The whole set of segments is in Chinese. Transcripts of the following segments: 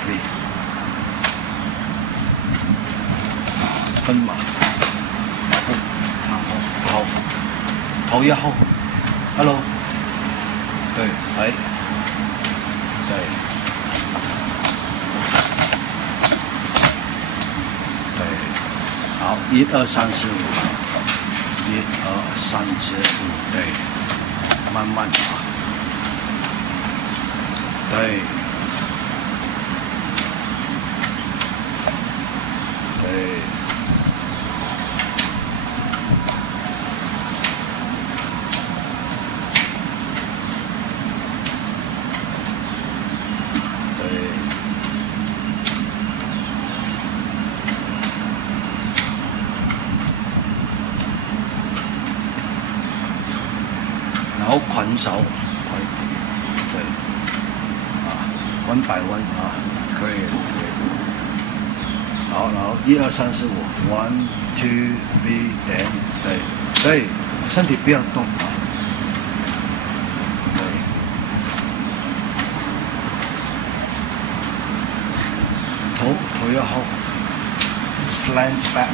free。分马，头一后 ，hello， 对，哎，对，对，好，1、2、3、4、5，1、2、3、4、5，对，慢慢啊，对，对。然后捆手，对，啊，1 by 1啊，可以，好，然后1、2、3、4、5 ，1、2、3，对，对，身体不要动啊，对，头要后 ，slant back。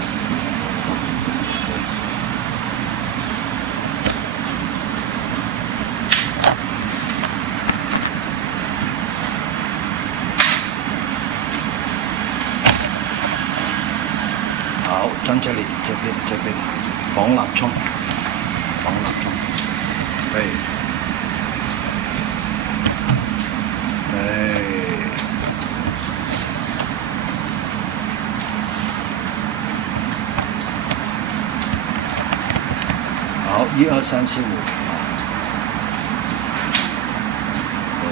好，将这里这边绑立冲，对，对，好，1、2、3、4、5，对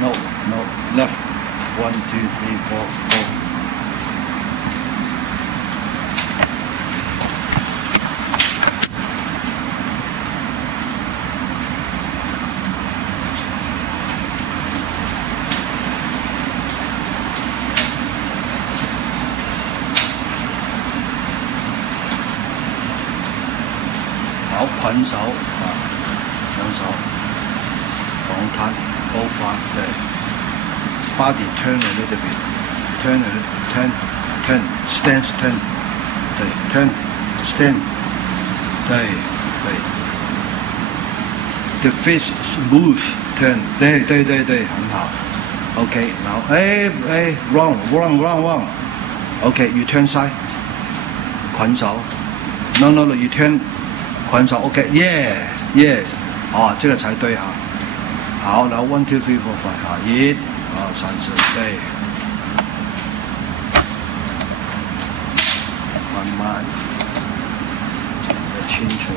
，no left 1、2、3、4、5。好，捆手啊，兩手綁攤高翻，對 ，body turn a little bit， turn stand， 對 turn stand， 對 ，the face move turn， 對，很好 ，OK， 然後wrong， OK， you turn side， 捆手 ，no you turn。捆手 ，OK，yes， 哦，这个才对啊。好，然后1、2、3、4、5啊，1、2、3、4，对，慢慢，讲得清楚。